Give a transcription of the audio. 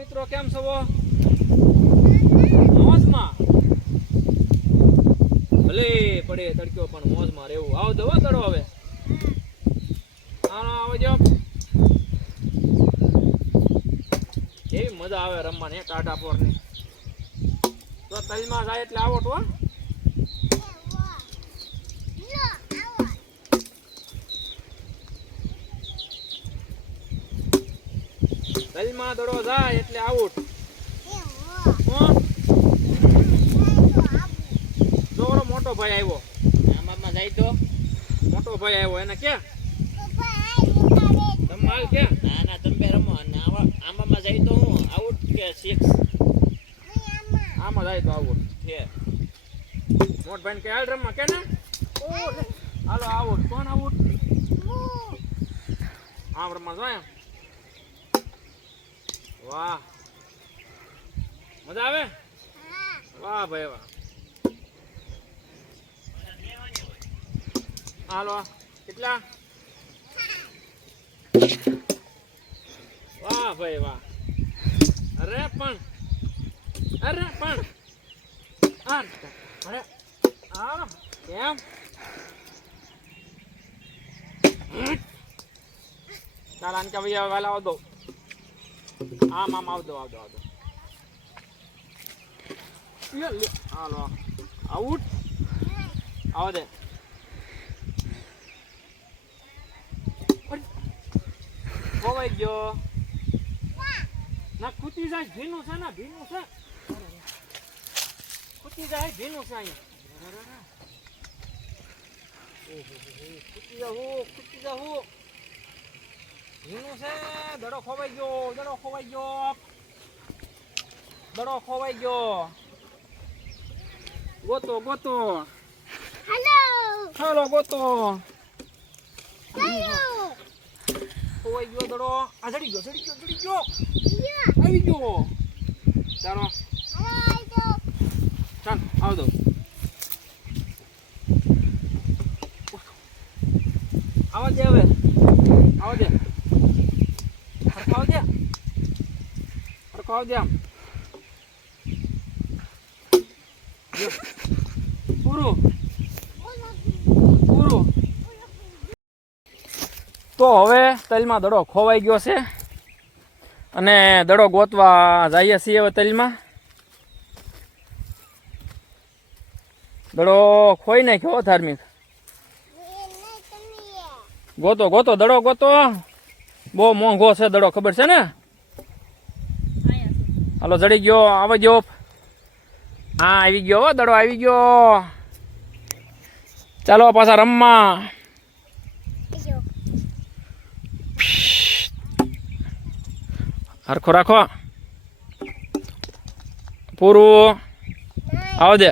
મિત્રો કેમ છો? મોજમાં ભલે પડે તડક્યો પણ મોજમાં રહેવું. આવો દવા કરો હવે. આનો આવજો. એવી મજા આવે રમવાની ટાટા પોરની. તો તલમાં જાય એટલે આવો તો તલમાં દડો જાય એટલે આઉટ. દોરો મોટો ભાઈ આવ્યો. આમાં જાય તો મોટો ભાઈ આવ્યો એને કે તમાલ કે ના ના તમે રમો અને આમાં જાય તો હું આઉટ કે 6 આમાં જાય તો આઉટ છે. મોટ ભાઈ કે હાલ રમવા કે ને હાલો આઉટ. કોણ આઉટ? આમ રમવા જાય. વાહ મજા આવે. વાહ ભાઈ વાહ. હાલો કેટલા? વાહ ભાઈ વાહ. અરે પણ અરે હા કેમ ચાલ આનકા ભાઈ વાલા આવ દો. આમ આવતો હાલો આઉટ. આવો દે. ખોવાઈ ગયો ના. ખૂટી જાય ભીનું છે ને ભીનું છે. ખૂટી જાય ભીનું છે અહીંયા. ખૂટી જાઉં ભીનું છે. દડો ખોવાઈ ગયો. ગોતો હાલો ગોતો. ખોવાઈ ગયો દડો. આ ચડી ગયો આવી ગયો. ચાલો ચાલ આવ દો. આવા દે હવે. આવ દે આમ પૂરું. તો હવે તલમાં દડો ખોવાઈ ગયો છે અને દડો ગોતવા જઈએ છીએ હવે તલમાં. દડો ખોઈ નાખ્યો ધાર્મિક. ગોતો દડો ગોતો. બહુ મોંઘો છે દડો ખબર છે ને. હાલો જડી ગયો. આવજો. હા આવી ગયો દડો આવી ગયો. ચાલો પાછા રમવા. હરખો રાખો. પૂરું. આવ દે.